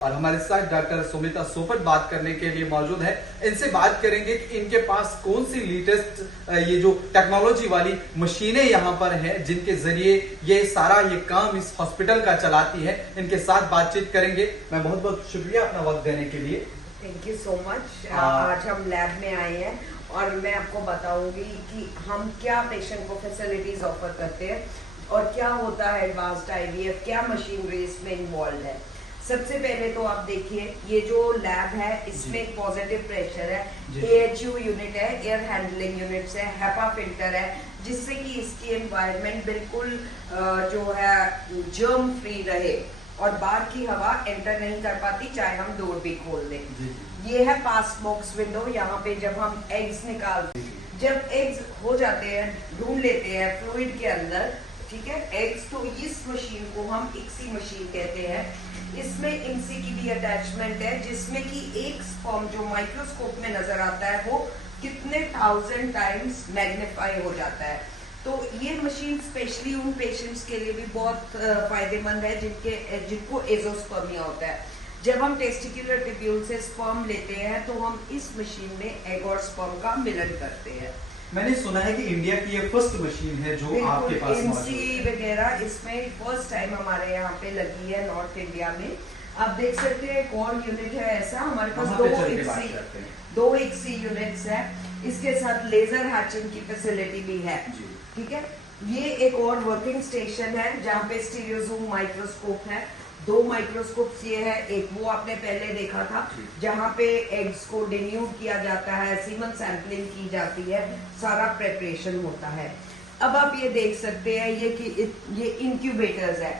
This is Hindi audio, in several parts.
और हमारे साथ डॉक्टर सुमिता सोपट बात करने के लिए मौजूद है। इनसे बात करेंगे कि इनके पास कौन सी लेटेस्ट ये जो टेक्नोलॉजी वाली मशीनें यहाँ पर हैं जिनके जरिए ये सारा ये काम इस हॉस्पिटल का चलाती है। इनके साथ बातचीत करेंगे। मैं बहुत बहुत शुक्रिया अपना वक्त देने के लिए। Thank you so much. आज हम लैब में आए हैं और मैं आपको बताऊंगी कि हम क्या पेशेंट को फैसिलिटीज ऑफर करते हैं और क्या होता है एडवांस्ड आईवीएफ, क्या मशीनरी इसमें इन्वॉल्व है। सबसे पहले तो आप देखिए ये जो लैब है इसमें एक पॉजिटिव प्रेशर है, AHU यूनिट है, एयर हैंडलिंग यूनिट्स है, HEPA फिल्टर है, जिससे कि इसकी एनवायरनमेंट बिल्कुल जो है जर्म फ्री रहे और बाहर की हवा एंटर नहीं कर पाती चाहे हम डोर भी खोल दें। ये है पास बॉक्स विंडो। यहाँ पे जब हम एग्स निकालते हैं, जब एग्स हो जाते हैं, ढूंढ लेते हैं फ्लूइड के अंदर, ठीक है, एग्स, तो इस मशीन को हम इक्सी मशीन कहते हैं। इसमें इनसी की भी अटैचमेंट है जिसमें कि एक स्पर्म जो माइक्रोस्कोप में नजर आता है वो कितने 1000 टाइम्स मैग्नीफाई हो जाता है। तो ये मशीन स्पेशली उन पेशेंट्स के लिए भी बहुत फायदेमंद है जिनको एजोस्पर्मिया होता है। जब हम टेस्टिकुलर ट्यूब्यूल से स्पर्म लेते हैं तो हम इस मशीन में एग और स्पर्म का मिलन करते हैं। मैंने सुना है कि इंडिया की ये फर्स्ट मशीन है जो आपके पास एमसी वगैरह इसमें फर्स्ट टाइम हमारे यहाँ पे लगी है नॉर्थ इंडिया में। आप देख सकते हैं एक और यूनिट है ऐसा, हमारे पास दो इक्सी यूनिट्स है। इसके साथ लेजर हैचिंग की फैसिलिटी भी है, ठीक है। ये एक और वर्किंग स्टेशन है जहाँ पे स्टीरियोजूम माइक्रोस्कोप है। 2 माइक्रोस्कोप्स ये है, एक वो आपने पहले देखा था जहाँ पे एग्स को डिन्यूड किया जाता है, सीमन सैंपलिंग की जाती है, सारा प्रेपरेशन होता है। अब आप ये देख सकते हैं ये इंक्यूबेटर्स है,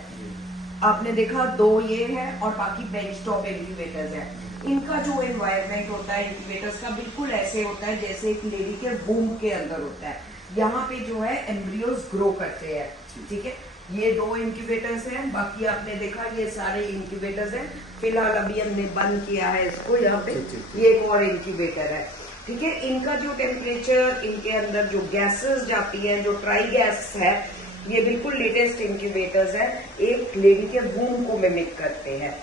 आपने देखा 2 ये है और बाकी बेंच टॉप इंक्यूबेटर्स है। इनका जो एनवायरनमेंट होता है इंक्यूबेटर्स का बिल्कुल ऐसे होता है जैसे एक लेडी के वूम के अंदर होता है। यहाँ पे जो है एम्ब्रियोज ग्रो करते हैं, ठीक है। ये 2 इंक्यूबेटर्स हैं, बाकी आपने देखा ये सारे इंक्यूबेटर्स हैं। फिलहाल अभी हमने बंद किया है इसको। यहाँ पे ये एक और इंक्यूबेटर है, ठीक है। इनका जो टेम्परेचर, इनके अंदर जो गैसेस जाती है, जो ट्राई गैस है, ये बिल्कुल लेटेस्ट इंक्यूबेटर्स है, एक लेडी के वूम को मिमिक करते हैं।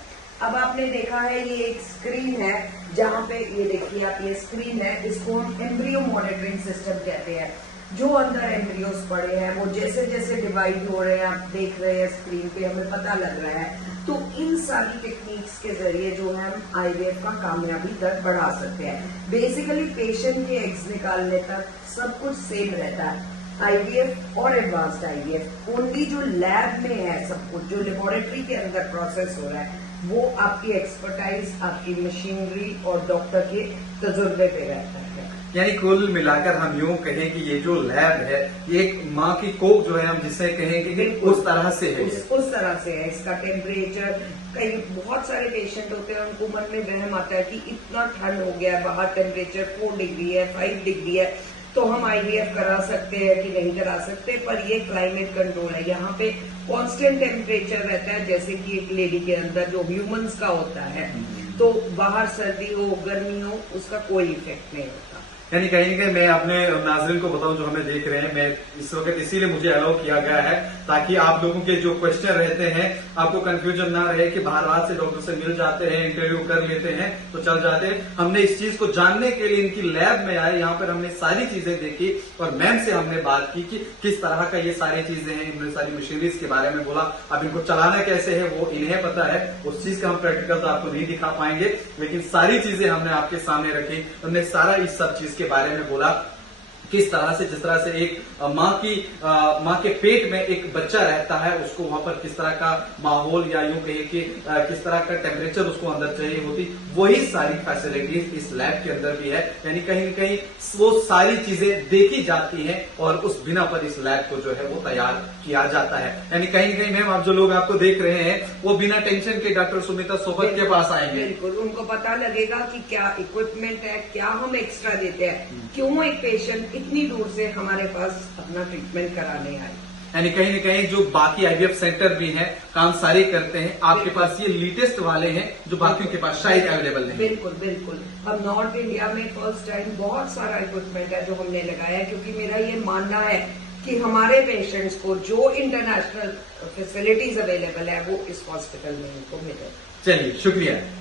अब आपने देखा है ये एक स्क्रीन है जहाँ पे ये देखिए आप, ये स्क्रीन है, इसको हम एम्ब्रियो मॉनिटरिंग सिस्टम कहते हैं। जो अंदर एम्ब्रियोज पड़े हैं वो जैसे जैसे डिवाइड हो रहे हैं, आप देख रहे हैं स्क्रीन पे, हमें पता लग रहा है। तो इन सारी टेक्निक्स के जरिए जो है हम आईवीएफ का कामयाबी दर बढ़ा सकते हैं। बेसिकली पेशेंट के एग्स निकालने तक सब कुछ सेम रहता है, आईवीएफ और एडवांस्ड आईवीएफ। ओनली जो लैब में है सब कुछ, जो लेबोरेटरी के अंदर प्रोसेस हो रहा है, वो आपकी एक्सपर्टाइज, आपकी मशीनरी और डॉक्टर के तजुर्बे पे रहता है। यानी कुल मिलाकर हम यूं कहें कि ये जो लैब है ये एक माँ की कोख जो है, हम जिसे कहेंगे कि उस तरह से है, उस तरह से है। इसका टेम्परेचर, कई बहुत सारे पेशेंट होते हैं उनको मन में वहम आता है कि इतना ठंड हो गया है, बाहर टेम्परेचर 4 डिग्री है, 5 डिग्री है, तो हम आईवीएफ करा सकते हैं कि नहीं करा सकते। पर ये क्लाइमेट कंट्रोल है, यहाँ पे कांस्टेंट टेम्परेचर रहता है जैसे कि एक लेडी के अंदर जो ह्यूमंस का होता है। तो बाहर सर्दी हो गर्मी हो उसका कोई इफेक्ट नहीं होता। यानी कहीं न कहीं मैं अपने नाज़रीन को बताऊं जो हमें देख रहे हैं, मैं इस वक्त इसीलिए मुझे अलाउ किया गया है ताकि आप लोगों के जो क्वेश्चन रहते हैं आपको कंफ्यूजन ना रहे कि बाहर से डॉक्टर से मिल जाते हैं, इंटरव्यू कर लेते हैं तो चल जाते हैं। हमने इस चीज को जानने के लिए इनकी लैब में आए, यहाँ पर हमने सारी चीजें देखी और मैम से हमने बात की कि किस तरह का ये सारी चीजें हैं। इन्होंने सारी मशीनरीज के बारे में बोला। अब इनको चलाना कैसे है वो इन्हें पता है, उस चीज का हम प्रैक्टिकल तो आपको नहीं दिखा पाएंगे, लेकिन सारी चीजें हमने आपके सामने रखी। हमने सारा इस सब चीज के बारे में बोला, किस तरह से, जिस तरह से एक माँ के पेट में एक बच्चा रहता है, उसको वहां पर किस तरह का माहौल या यूं कहे कि किस तरह का टेम्परेचर उसको अंदर चाहिए होती, वही सारी फैसिलिटीज इस लैब के अंदर भी है। यानी कहीं न कहीं वो सारी चीजें देखी जाती हैं और उस बिना पर इस लैब को जो है वो तैयार किया जाता है। यानी कहीं न कहीं मैम आप जो लोग आपको देख रहे हैं वो बिना टेंशन के डॉक्टर सुमिता सोपट के पास आएंगे। बिल्कुल, उनको पता लगेगा कि क्या इक्विपमेंट है, क्या हम एक्स्ट्रा देते हैं, क्यों एक पेशेंट इतनी दूर से हमारे पास अपना ट्रीटमेंट कराने आए। यानी कहीं न कहीं जो बाकी आईवीएफ सेंटर भी हैं काम सारे करते हैं, आपके पास ये लेटेस्ट वाले हैं जो बाकियों के पास शायद अवेलेबल नहीं। बिल्कुल बिल्कुल, हम नॉर्थ इंडिया में फर्स्ट टाइम बहुत सारा इक्विपमेंट है जो हमने लगाया है, क्योंकि मेरा ये मानना है कि हमारे पेशेंट्स को जो इंटरनेशनल फैसिलिटीज अवेलेबल है वो इस हॉस्पिटल में इनको मिले। चलिए शुक्रिया।